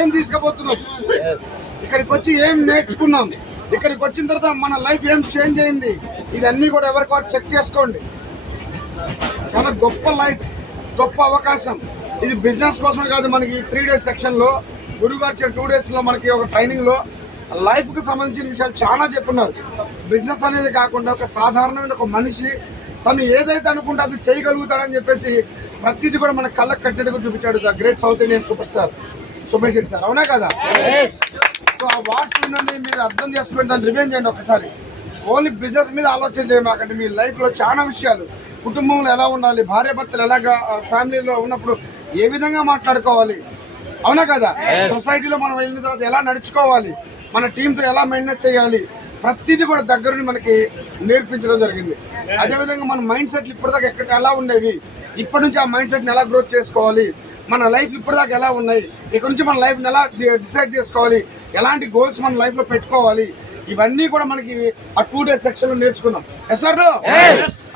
ఏం తీసుకుపోతున్నాం, ఇక్కడికి వచ్చి ఏం నేర్చుకున్నాం, ఇక్కడికి వచ్చిన తర్వాత మన లైఫ్ ఏం చేంజ్ అయింది, ఇదన్నీ కూడా ఎవరికొకరు చెక్ చేసుకోండి. చాలా గొప్ప లైఫ్, గొప్ప అవకాశం. ఇది బిజినెస్ కోసం కాదు. మనకి 3 days సెక్షన్లో గురుగారు 2 daysలో మనకి ఒక ట్రైనింగ్లో లైఫ్కి సంబంధించిన విషయాలు చాలా చెప్పున్నారు. బిజినెస్ అనేది కాకుండా ఒక సాధారణమైన ఒక మనిషి తను ఏదైతే అనుకుంటే అది చేయగలుగుతాడని చెప్పేసి ప్రతిదీ కూడా మన కళ్ళకు కట్టేట్టుగా చూపించాడు the great South Indian super star Subhesh Reddy sir. అవునా కదా? సో ఆ వాట్స్ వినండి, మీరు అర్థం చేసుకుని దాన్ని రివెంజ్ చేయండి ఒకసారి. ఓన్లీ బిజినెస్ మీద ఆలోచన చేయమాకండి. మీ లైఫ్లో చాలా విషయాలు, కుటుంబంలో ఎలా ఉండాలి, భార్యాభర్తలు ఎలాగా, ఫ్యామిలీలో ఉన్నప్పుడు ఏ విధంగా మాట్లాడుకోవాలి, అవునా కదా, సొసైటీలో మనం వెళ్ళిన తర్వాత ఎలా నడుచుకోవాలి, మన టీంతో ఎలా మెయింటైన్ చేయాలి, ప్రతిదీ కూడా దగ్గరుండి మనకి నేర్పించడం జరిగింది. అదేవిధంగా మన మైండ్ సెట్లు ఇప్పటిదాకా ఎక్కడ ఎలా ఉండేవి, ఇప్పటి నుంచి ఆ మైండ్ సెట్ని ఎలా గ్రోత్ చేసుకోవాలి, మన లైఫ్ ఇప్పటిదాకా ఎలా ఉన్నాయి, ఇక్కడ నుంచి మన లైఫ్ని ఎలా డిసైడ్ చేసుకోవాలి, ఎలాంటి గోల్స్ మన లైఫ్లో పెట్టుకోవాలి, ఇవన్నీ కూడా మనకి ఆ 2 days సెక్షన్లో నేర్చుకున్నాం. సార్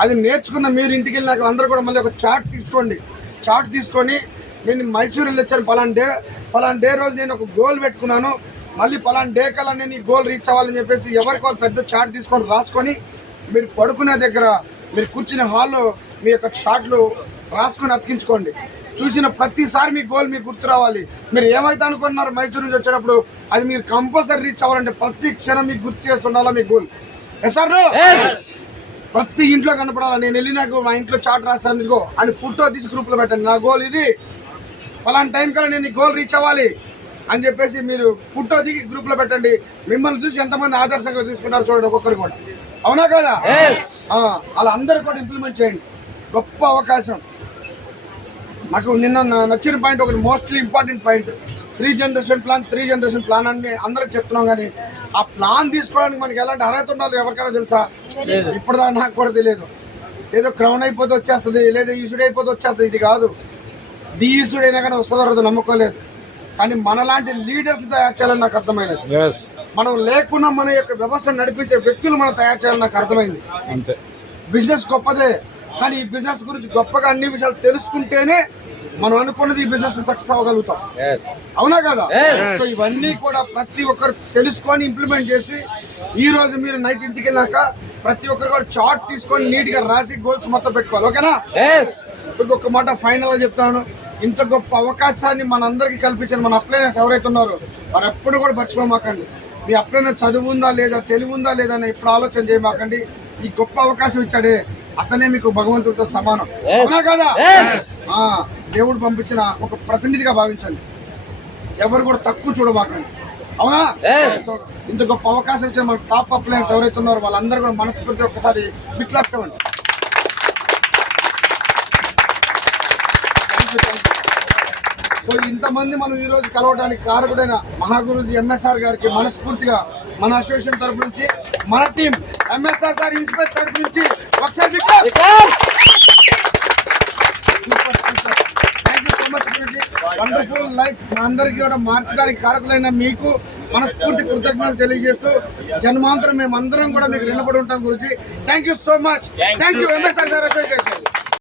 అది నేర్చుకున్న మీరు ఇంటికి వెళ్ళినాక అందరూ కూడా మళ్ళీ ఒక చార్ట్ తీసుకోండి. చార్ట్ తీసుకొని నేను మైసూరు వెళ్ళి వచ్చాను, పలానా డే రోజు నేను ఒక గోల్ పెట్టుకున్నాను, మళ్ళీ పలానా డే కల్లా నేను ఈ గోల్ రీచ్ అవ్వాలని చెప్పేసి ఎవరికో పెద్ద చార్ట్ తీసుకొని రాసుకొని మీరు పడుకునే దగ్గర, మీరు కూర్చునే హాల్లో మీ యొక్క షాట్లు రాసుకొని అతికించుకోండి. చూసిన ప్రతిసారి మీ గోల్ మీకు గుర్తు రావాలి. మీరు ఏమైతే అనుకున్నారు మైసూరు నుంచి వచ్చేటప్పుడు అది మీరు కంపల్సరీ రీచ్ అవ్వాలంటే ప్రతి క్షణం మీకు గుర్తు చేస్తుండాలా మీ గోల్. సార్ ప్రతి ఇంట్లో కనపడాలా. నేను వెళ్ళినాక మా ఇంట్లో చార్ట్ రాస్తాను, ఇదిగో అని ఫోటో తీసి గ్రూప్లో పెట్టండి, నా గోల్ ఇది, పలానా టైం కల్లా నేను ఈ గోల్ రీచ్ అవ్వాలి అని చెప్పేసి మీరు ఫోటో దిగి గ్రూప్లో పెట్టండి. మిమ్మల్ని చూసి ఎంతమంది ఆదర్శంగా తీసుకుంటారు చూడండి ఒక్కొక్కరు కూడా. అవునా కదా? అలా అందరూ కూడా ఇంప్లిమెంట్ చేయండి. గొప్ప అవకాశం. నాకు నిన్న నచ్చిన పాయింట్, ఒకటి mostly important point, 3 generation plan అని అందరికి చెప్తున్నాం. కానీ ఆ ప్లాన్ తీసుకోవడానికి మనకి ఎలాంటి అర్హత ఉన్నదో ఎవరికైనా తెలుసా? ఇప్పటిదాకా నాకు కూడా తెలియదు. ఏదో క్రౌన్ అయిపోతే వచ్చేస్తుంది, లేదా ఈసుడు అయిపోతే వచ్చేస్తుంది, ఇది కాదు. ది ఈసుడు అయినా కానీ వస్తుందో నమ్మకోలేదు. కానీ మనలాంటి లీడర్స్ తయారు చేయాలని నాకు అర్థమైనది. మనం లేకున్నా మన యొక్క వ్యవస్థను నడిపించే వ్యక్తులు మనం తయారు చేయాలని నాకు అర్థమైంది. బిజినెస్ గొప్పదే, కానీ ఈ బిజినెస్ గురించి గొప్పగా అన్ని విషయాలు తెలుసుకుంటేనే మనం అనుకున్నది ఈ బిజినెస్ సక్సెస్ అవ్వగలుగుతాం. అవునా కదా? సో ఇవన్నీ కూడా ప్రతి ఒక్కరు తెలుసుకొని ఇంప్లిమెంట్ చేసి ఈ రోజు మీరు నైట్ ఇంటికి వెళ్ళాక ప్రతి ఒక్కరు కూడా చార్ట్ తీసుకొని నీట్ గా రాసి గోల్స్ మొత్తం పెట్టుకోవాలి. ఓకేనా? ఇంకొక మాట ఫైనల్ గా చెప్తాను, ఇంత గొప్ప అవకాశాన్ని మనందరికీ కల్పించిన మన అప్లైనర్స్ ఎవరైతే ఉన్నారో వారు ఎప్పుడు కూడా మర్చిపోమాకండి. మీ అప్లైనర్ చదువు ఉందా లేదా, తెలివి ఉందా లేదా అని ఎప్పుడు ఆలోచన చేయమాకండి. ఈ గొప్ప అవకాశం ఇచ్చాడే అతనే మీకు భగవంతుడితో సమానం. అవునా కదా? దేవుడు పంపించిన ఒక ప్రతినిధిగా భావించండి. ఎవరు కూడా తక్కువ చూడమాకండి. అవునా? ఇంత గొప్ప అవకాశం ఇచ్చిన మన టాప్ అప్లైనర్స్ ఎవరైతే ఉన్నారో వాళ్ళందరూ కూడా మనస్ఫూర్తి ఒకసారి బిట్లాక్సవండి. సో ఇంతమంది మనం ఈ రోజు కలవడానికి కారకుడైన మహాగురుజీ ఎంఎస్ఆర్ గారికి మనస్ఫూర్తిగా మన అసోసియేషన్ తరఫు నుంచి, మన టీం ఎంఎస్ఆర్ సార్ ఇన్స్పెక్టర్ తరఫు నుంచి ఒకసారి thank you so much Guruji. Wonderful life మా అందరికీ కూడా మార్చడానికి కారకులైన మీకు మనస్ఫూర్తి కృతజ్ఞతలు తెలియజేస్తూ జన్మాంతరం మేమందరం కూడా మీకు రుణపడి ఉంటాం Guruji. Thank you so much. Thank you MSR sir association.